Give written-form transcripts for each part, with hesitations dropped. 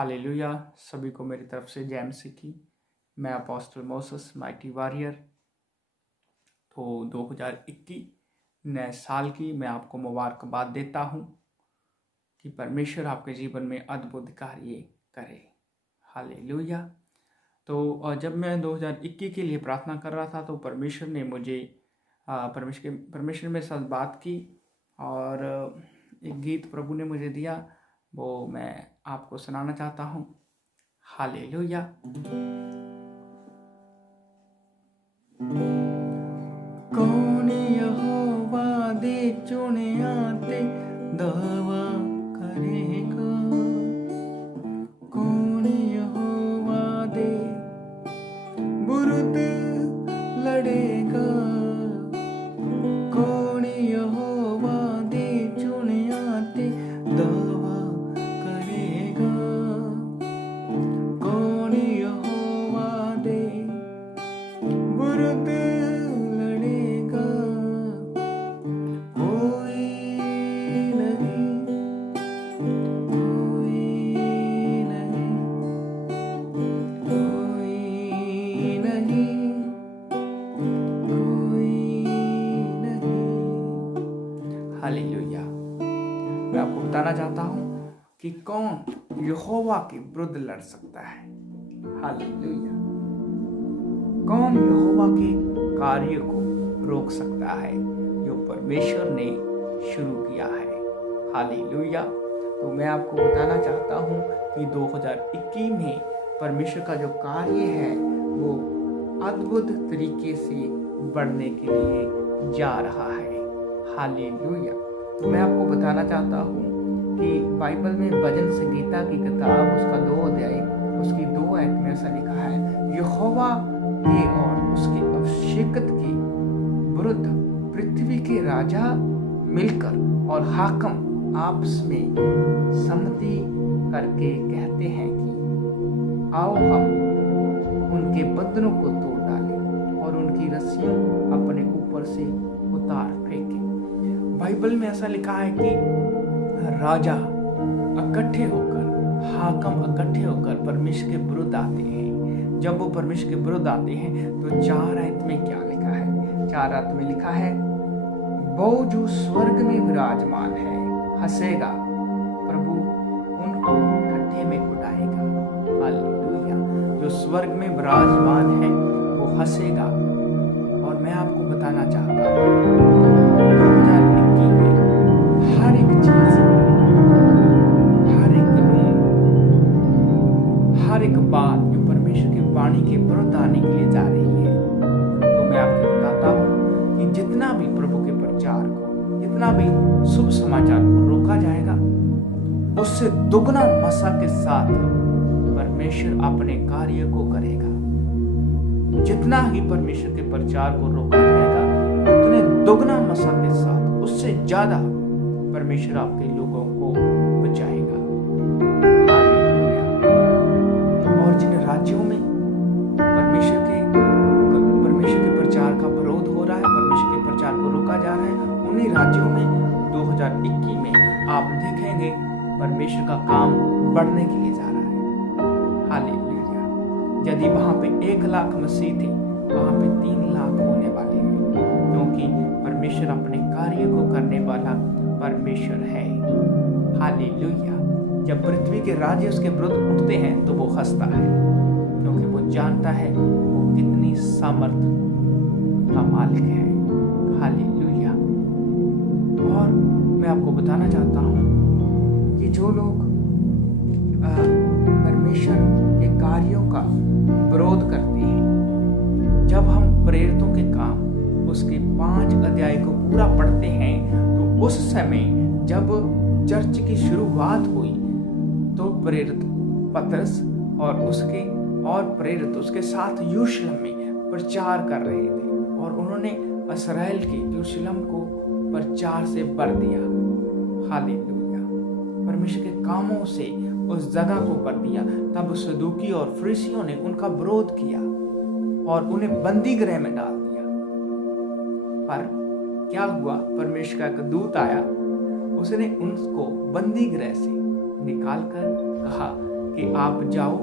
Hallelujah. सभी को मेरी तरफ से जय मसीह की। मैं अपोस्टल मोसेस माइटी वॉरियर। तो 2021 नए साल की मैं आपको मुबारकबाद देता हूँ कि परमेश्वर आपके जीवन में अद्भुत कार्य करे। हालेलुया। तो जब मैं 2021 के लिए प्रार्थना कर रहा था तो परमेश्वर ने मुझे परमेश्वर मेरे साथ बात की और एक गीत प्रभु ने मुझे दिया, वो मैं आपको सुनाना चाहता हूँ। हालेलुया। कौन यहोवा दे चुने आते दावा करेगा, कौन यहोवा दे बुरुद लड़ेगा, कौन यहोवा दे चुने आते दावा करेगा, कौन यहोवा दे बुरुद लड़ेगा। कोई नहीं, कोई नहीं, कोई नहीं, कोई नहीं। हालेलुया। मैं आपको बताना चाहता हूँ कि कौन यहोवा के विरुद्ध लड़ सकता है। हालेलुया। कौन यहोवा के कार्य को रोक सकता है जो परमेश्वर ने शुरू किया है। हालेलुया। तो मैं आपको बताना चाहता हूँ कि 2021 में परमेश्वर का जो कार्य है वो अद्भुत तरीके से बढ़ने के लिए जा रहा है। हालेलुया। तो मैं आपको बताना चाहता हूँ कि बाइबल में भजन संगीता की किताब उसका 2 अध्याय उसकी 2 आयत में ऐसा लिखा है, यहोवा के और उसके अभिषेकत के विरुद्ध पृथ्वी के राजा मिलकर और हाकम आपस में सम्मति करके कहते हैं कि आओ हम उनके बंधनों को तोड़ डालें और उनकी रस्सियों अपने ऊपर से उतार फेंकें। बाइबल में ऐसा लिखा है कि राजा इकट्ठे होकर, हाकम इकट्ठे होकर परमेश्वर के विरुद्ध आते हैं। जब वो परमेश्वर के विरुद्ध आते हैं तो 4 आयत में क्या लिखा है? 4 आयत में लिखा है, वो जो स्वर्ग में विराजमान है हंसेगा, प्रभु उनको खड्डे में उड़ाएगा। हालेलुया। जो स्वर्ग में विराजमान है वो हंसेगा। और मैं आपको बताना चाहता हूँ 2021 में हर एक चीज, हर एक कानून, हर एक बात जो परमेश्वर की वाणी के विरुद्ध आने के लिए जा रही है, तो मैं आपको बताता हूँ कि जितना भी प्रभु के प्रचार को, जितना भी शुभ समाचार को रोका जाएगा, उससे दुगना मसा के साथ परमेश्वर अपने कार्य को करेगा। जितना ही परमेश्वर के प्रचार को रोका जाएगा उतने दुगना मसा के साथ, उससे ज्यादा परमेश्वर आपके लोगों को बचाएगा। और जिन राज्यों में परमेश्वर के प्रचार का विरोध हो रहा है, परमेश्वर के प्रचार को रोका जा रहा है, उन्हीं राज्यों में 2021 में आप देखेंगे परमेश्वर का काम बढ़ने के लिए जा रहा है। हालेलुया। यदि वहां पे 1 लाख मसीह थे, वहां पे 3 लाख होने वाले हैं, क्योंकि परमेश्वर अपने कार्य को करने वाला परमेश्वर है। हालेलुया। जब पृथ्वी के राज्य उसके विरुद्ध उठते हैं तो वो हंसता है, क्योंकि वो जानता है वो कितनी सामर्थ का मालिक है। हालेलुया। और मैं आपको बताना चाहता हूँ कि जो लोग परमेश्वर के कार्यों का विरोध करते हैं, जब हम प्रेरितों के काम उसके 5 अध्याय को पूरा पढ़ते हैं तो उस समय जब चर्च की शुरुआत हुई तो प्रेरित पतरस और प्रेरित उसके साथ यरूशलेम में प्रचार कर रहे थे और उन्होंने इस्राएल के यरूशलेम को प्रचार से भर दिया। हालेलुया। परमेश्वर के कामों से उस जगह को भर दिया। तब सदूकी और फरीसियों ने उनका विरोध किया और उन्हें बंदी गृह में डाल दिया। पर क्या हुआ? परमेश्वर का एक दूत आया, उसने उनको बंदी गृह से निकालकर कहा कि आप जाओ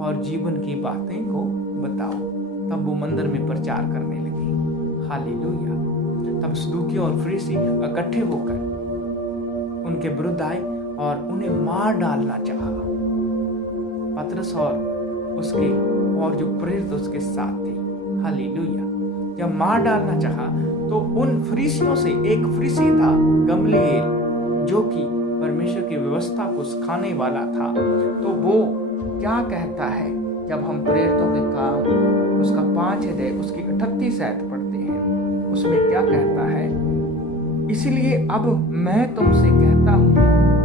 और जीवन की बातें को बताओ। तब वो मंदिर में प्रचार करने लगे। हालेलुया। तब सदूकी और फरीसी इकट्ठे होकर उनके विरुद्ध आए और उन्हें मार डालना चाहा। पतरस और उसके और जो प्रेरित उसके साथ थे, हालेलुया, जब मार डालना चाहा तो उन फरीसियों से एक फरीसी था गमलीएल, जो कि परमेश्वर की व्यवस्था को सिखाने वाला था। तो वो क्या कहता है जब हम प्रेरितों के काम उसका 5 अध्याय उसकी 38 आयत पढ़ते हैं, उसमें क्या कहता है? इसलिए अब मैं तुमसे कहता हूं,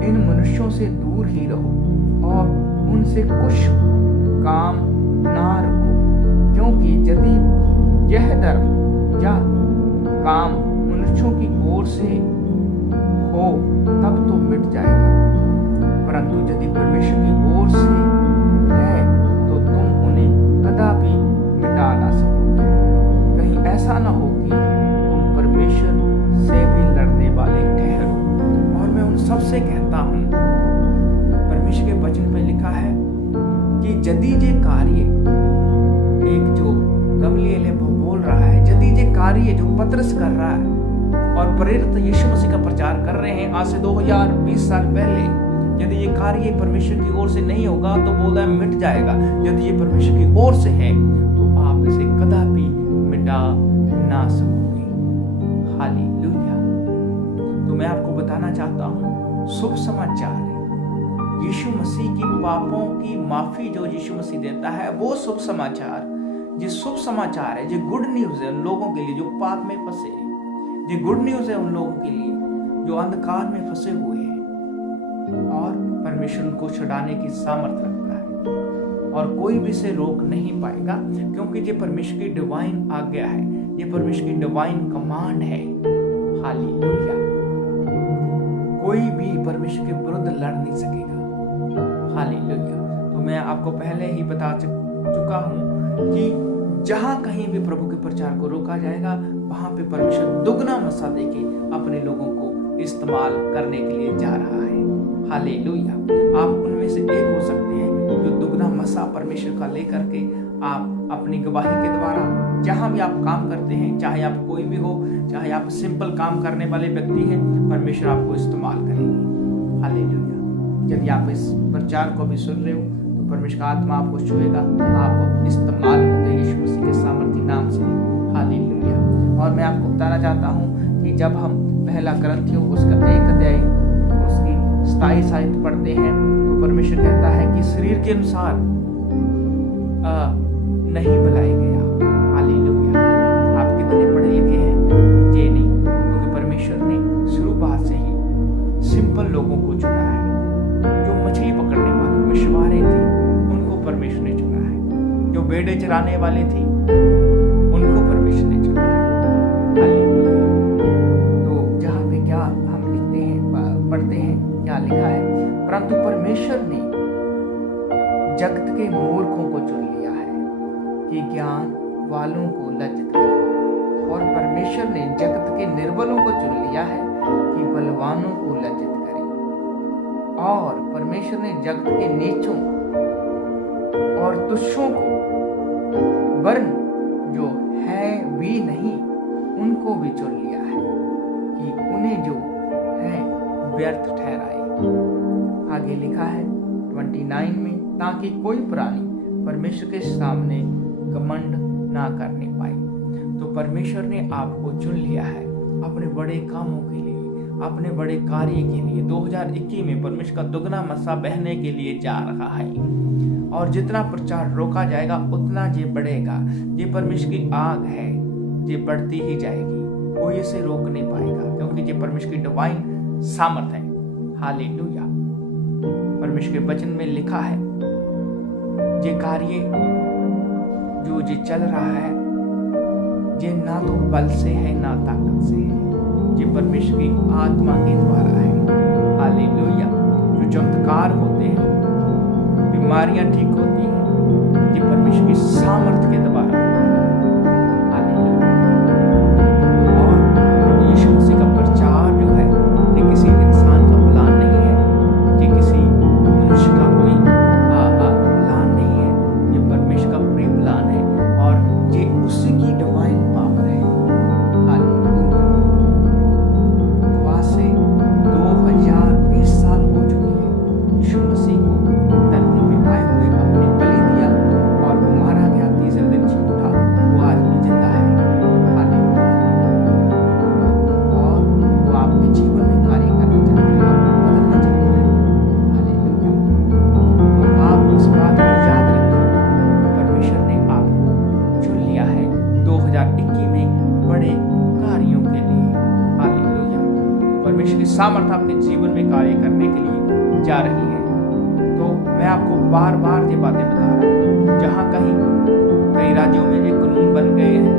इन मनुष्यों से दूर ही रहो और उनसे कुछ काम ना रखो, क्योंकि यदि यह धर्म या काम मनुष्यों की ओर से हो तब तो मिट जाएगा, परंतु यदि परमेश्वर की ओर से है तो तुम उन्हें कदापि मिटा ना सकोगे। कहीं ऐसा ना हो कि तुम परमेश्वर से भी लड़ने वाले ठहरो। और मैं उन सबसे कहता हूं, परमेश्वर के वचन में लिखा है कि यदि ये कार्य, एक जो गमलीएल बोल रहा है, यदि ये कार्य जो पतरस कर रहा है और प्रेरित यीशु मसीह का प्रचार कर रहे हैं आज से 2020 साल पहले, यदि ये कार्य परमेश्वर की ओर से नहीं होगा तो बोला है मिट जाएगा। यदि ये परमेश्वर की ओर से है तो आप इसे कदापि मिटा ना सकोगे। हालेलुया। तो मैं आपको बताना चाहता हूं, शुभ समाचार है यीशु मसीह की पापों की माफी जो यीशु मसीह देता है, वो शुभ समाचार, ये शुभ समाचार है, ये गुड न्यूज है उन लोगों के लिए जो पाप में फंसे हैं। ये गुड न्यूज है उन लोगों के लिए जो अंधकार में फंसे हुए हैं, और परमेश्वर उनको छुड़ाने की सामर्थ्य रखता है और कोई भी इसे रोक नहीं पाएगा, क्योंकि ये परमेश्वर की डिवाइन आज्ञा है, ये परमेश्वर की डिवाइन कमांड है। हालेलुया। कोई भी परमेश्वर के विरुद्ध लड़ नहीं सकेगा। हालेलुया। तो मैं आपको पहले ही बता चुका हूं कि जहां कहीं भी प्रभु के प्रचार को रोका जाएगा, वहां पे परमेश्वर दुगना मसा देके अपने लोगों को इस्तेमाल करने के लिए जा रहा है। हालेलुया। आप उनमें से एक हो सकते हैं जो दुगना मसा परमेश्वर का लेकर के आप अपनी गवाही के द्वारा जहां भी आप काम करते हैं, चाहे आप कोई भी हो, चाहे आप सिंपल काम करने वाले व्यक्ति हैं, परमेश्वर आपको इस्तेमाल करेंगे। हालेलुया। यदि आप इस प्रचार को भी सुन रहे हो तो परमेश्वर का आत्मा आपको छुएगा, आप इस्तेमाल होंगे यीशु मसीह के सामर्थी नाम से। हालेलुया। और मैं आपको बताना चाहता हूं कि जब हम पहला करंथियों उसका 1 अध्याय उसकी 27 आयत पढ़ते हैं तो परमेश्वर कहता है कि शरीर के अनुसार नहीं बुलाए गए आप। हालेलुया। आप कितने पढ़े लिखे हैं ये नहीं, क्योंकि परमेश्वर ने शुरुआत से ही सिंपल लोगों को चुना है। जो मछली पकड़ने वाले मछुआरे थे उनको परमेश्वर ने चुना है, जो भेड़ें चराने वाले थे उनको परमेश्वर ने चुना है। हालेलुया। तो जहाँ पे क्या हम लिखते हैं, पढ़ते हैं, क्या लिखा है? परंतु परमेश्वर ने जगत के मूर्खों को चुन लिया है कि ज्ञान वालों को लज्जित करे, और परमेश्वर ने जगत के निर्बलों को चुन लिया है कि बलवानों को लज्जित करे, और परमेश्वर ने जगत के नीचों और तुच्छों को, वरन जो है भी नहीं उनको भी चुन लिया है कि उन्हें जो है व्यर्थ ठहराए। आगे लिखा है 29 में, ताकि कोई प्राणी परमेश्वर के सामने घमंड ना करने पाए। तो परमेश्वर ने आपको चुन लिया है अपने बड़े कामों के लिए, अपने बड़े कार्य के लिए। 2021 में परमेश्वर का दुगना मसा बहने के लिए जा रहा है, और जितना प्रचार रोका जाएगा उतना ये बढ़ेगा। ये परमेश्वर की आग है, ये बढ़ती ही जाएगी, कोई इसे रोक नहीं पाएगा, क्योंकि ये परमेश्वर की डिवाइन सामर्थ है। हालेलुया। परमेश्वर के वचन में लिखा है ये कार्य जो ये चल रहा है ये ना तो बल से है ना ताकत से है, ये परमेश्वर की आत्मा के द्वारा है। हालेलुया। जो चमत्कार होते हैं, बीमारियां ठीक होती हैं, ये परमेश्वर की सामर्थ के द्वारा। हालेलुया। और प्रभु यीशु मसीह का प्रचार जो है ये किसी इंसान का प्लान नहीं है, ये किसी मनुष्य का कोई सामर्थ आपके जीवन में कार्य करने के लिए जा रही है। तो मैं आपको बार बार ये बातें बता रहा हूँ, जहाँ कई राज्यों में ये कानून बन गए हैं,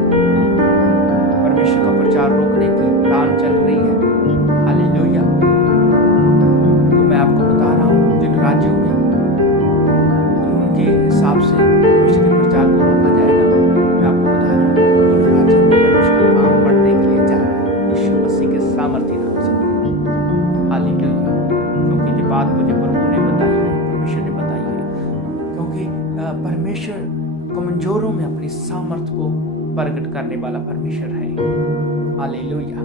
परमेश्वर का प्रचार रोकने की प्लान चल रही है। हालेलुया। तो मैं आपको बता रहा हूँ, जिन राज्यों में कानून के हिसाब से परमेश्वर के प्रचार को रोका जाएगा, मैं आपको बता रहा हूँ उन राज्यों में परमेश्वर का काम बढ़ने के लिए जा रहा है, यीशु मसीह के सामर्थ्य नाम से। हालेलुया। क्योंकि ये बात मुझे प्रभु ने बताई है, परमेश्वर ने बताई है, क्योंकि परमेश्वर कमजोरों में अपनी सामर्थ को प्रकट करने वाला परमेश्वर है। हालेलुया।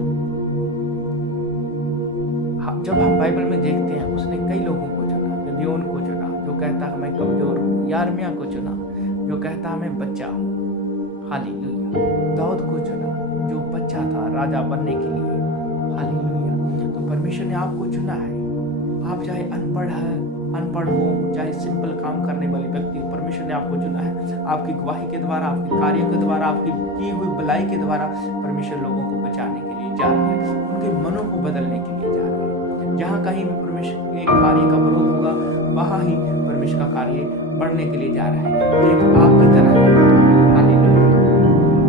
जब हम बाइबल में देखते हैं, उसने कई लोगों को चुना, गिदोन को चुना जो कहता है मैं कमजोर हूँ, यिर्मयाह को चुना जो कहता है मैं बच्चा हूँ। हालेलुया। दाऊद को चुना जो बच्चा था राजा बनने के लिए। हालेलुया। तो परमेश्वर ने आपको चुना है। आप चाहे अनपढ़ हो, चाहे सिंपल काम करने वाले व्यक्ति हो, परमेश्वर ने आपको चुना है। आपकी गवाही के द्वारा, आपके कार्यों के द्वारा, आपकी की हुई भलाई के द्वारा परमेश्वर लोगों को बचाने के लिए जा रहा है, उनके मनों को बदलने के लिए जा रहा है। जहाँ कहीं भी परमेश्वर के कार्य का विरोध होगा, वहाँ ही परमेश्वर का कार्य बढ़ने के लिए जा रहा है। ये एक आग की तरह है। हालेलुया।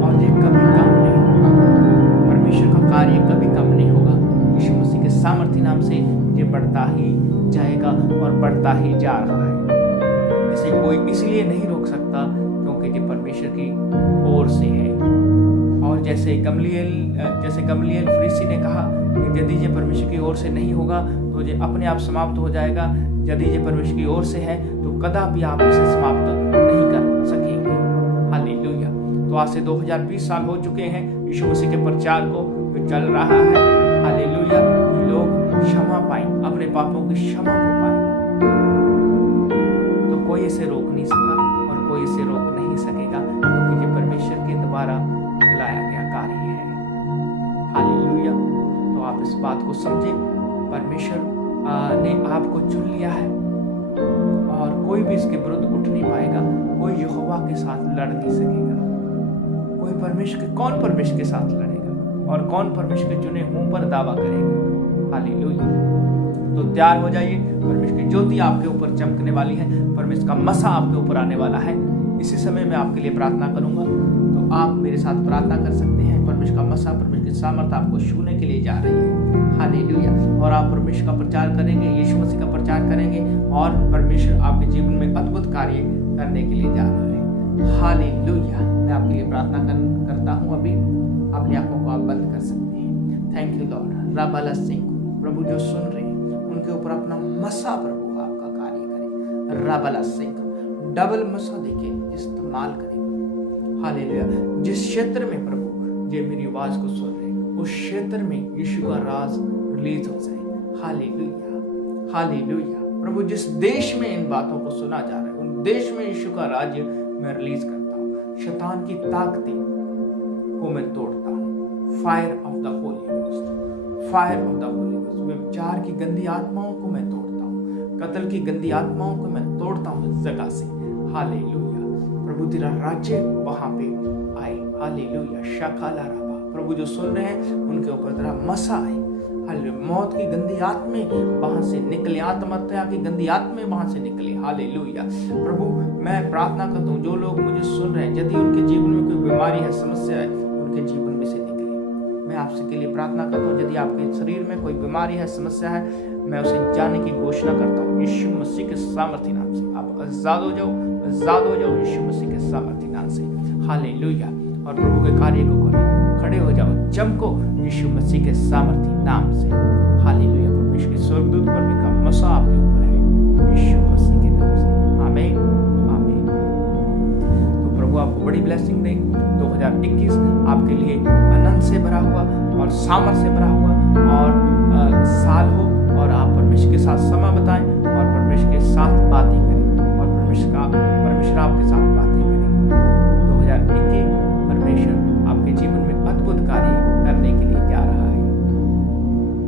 और ये कभी कम नहीं होगा, परमेश्वर का कार्य कभी कम नहीं होगा। यीशु मसीह के सामर्थ्य नाम से ये बढ़ता ही जाएगा और बढ़ता ही जा रहा है। इसे कोई इसलिए नहीं रोक सकता क्योंकि ये परमेश्वर की ओर से है। और जैसे गमलीएल फरीसी ने कहा कि यदि ये परमेश्वर की ओर से नहीं होगा तो ये अपने आप समाप्त हो जाएगा, यदि ये परमेश्वर की ओर से है तो कदापि आप इसे समाप्त नहीं कर सकेंगे। हालेलुया। तो आज से 2020 साल हो चुके हैं यीशु मसीह के प्रचार को जो चल रहा है। हालेलुया। लोग क्षमा पाएं, अपने पापों की क्षमा को पाएं, तो कोई इसे रोक नहीं सका और कोई इसे रोक नहीं सकेगा, क्योंकि ये परमेश्वर के द्वारा चलाया गया कार्य है। हालेलुया। तो आप इस बात को समझें, परमेश्वर ने आपको चुन लिया है और कोई भी इसके विरुद्ध उठ नहीं पाएगा। कोई यहोवा के साथ लड़ नहीं सकेगा। कौन परमेश्वर के साथ लड़ेगा और कौन परमेश्वर के चुने मुंह पर दावा करेगा। हालेलुया। तो तैयार हो जाइए, परमेश्वर की ज्योति आपके ऊपर चमकने वाली है, परमेश्वर का मसा आपके ऊपर आने वाला है। इसी समय मैं आपके लिए प्रार्थना करूंगा, तो आप मेरे साथ प्रार्थना कर सकते हैं। परमेश्वर का मसा, परमेश्वर की सामर्थ आपको छूने के लिए जा रही है। हालेलुया। और आप परमेश्वर का प्रचार करेंगे, यीशु मसीह का प्रचार करेंगे और परमेश्वर आपके जीवन में अद्भुत कार्य करने के लिए जा रहा है। हालेलुया। मैं आपके लिए प्रार्थना करता हूँ। अभी अपनी आंखों को आप बंद कर सकते हैं। Thank you lord. Rabala Singh प्रभु जो सुन रहे हैं उनके ऊपर अपना मसा प्रभु आपका कार्य करे। रबाला सिंह डबल मसा देके इस्तेमाल करेगा। हालेलुया। जिस क्षेत्र में प्रभु ये मेरी आवाज को सुन रहे हैं उस क्षेत्र में यीशु का राज रिलीज हो जाए। हालेलुया। हालेलुया। प्रभु जिस देश में इन बातों को सुना जा रहा है उन देश में यीशु का राज्य मैं रिलीज करता हूँ। शैतान की ताकतें को मैं तोड़ता हूँ। Fire of the Holi ghost, fire of the Holi ghost. व्यभिचार की गंदी आत्माओं को मैं तोड़ता हूँ, कत्ल की गंदी आत्माओं को मैं तोड़ता हूँ इस जगह से। हालेलुया। प्रभु तेरा राज्य वहां पे आए। हालेलुया। शकाला राबा। प्रभु जो सुन रहे हैं उनके ऊपर तेरा मसा आए। हालेलुया। मौत की गंदी आत्में वहां से निकले, आत्महत्या की गंदी आत्में वहां से निकले। हालेलुया। प्रभु मैं प्रार्थना करता हूँ जो लोग मुझे सुन रहे हैं, यदि उनके जीवन में कोई बीमारी है, समस्या है, उनके जीवन में से निकले। मैं आपसे के लिए प्रार्थना करता हूँ, यदि आपके शरीर में कोई बीमारी है, समस्या है, मैं उसे जाने की घोषणा करता हूँ यीशु मसीह के सामर्थ्य नाम से। आप आजाद हो जाओ, आजाद हो जाओ यीशु मसीह के सामर्थ्य नाम से। हालेलुया। और प्रभु के कार्य को करो, खड़े हो जाओ, चमको यीशु मसीह के सामर्थ्य नाम से। हालेलुया। परमेश्वर के स्वर्गदूत पर भी का मसा आपके ऊपर है यीशु मसीह के नाम से। आमीन, आमीन। तो प्रभु आपको बड़ी ब्लेसिंग दे। 2021 आपके लिए आनंद से भरा हुआ और सामर्थ से भरा हुआ और साल हो, और आप परमेश्वर के साथ समय बिताएं और परमेश्वर के साथ बातें करें और परमेश्वर आपके साथ बातें करें। 2021 परमेश्वर आपके जीवन में अद्भुत कार्य करने के लिए जा रहा है।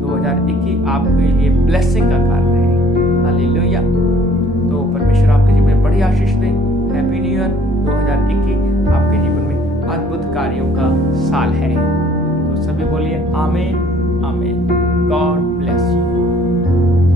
2021 आपके लिए ब्लेसिंग का कारण है। हालेलुया। तो परमेश्वर आपके जीवन में बड़ी आशीष दे। Happy new year. 2021 आपके जीवन में अद्भुत कार्यों का साल है। तो सभी बोलिए आमीन, आमीन। God bless you.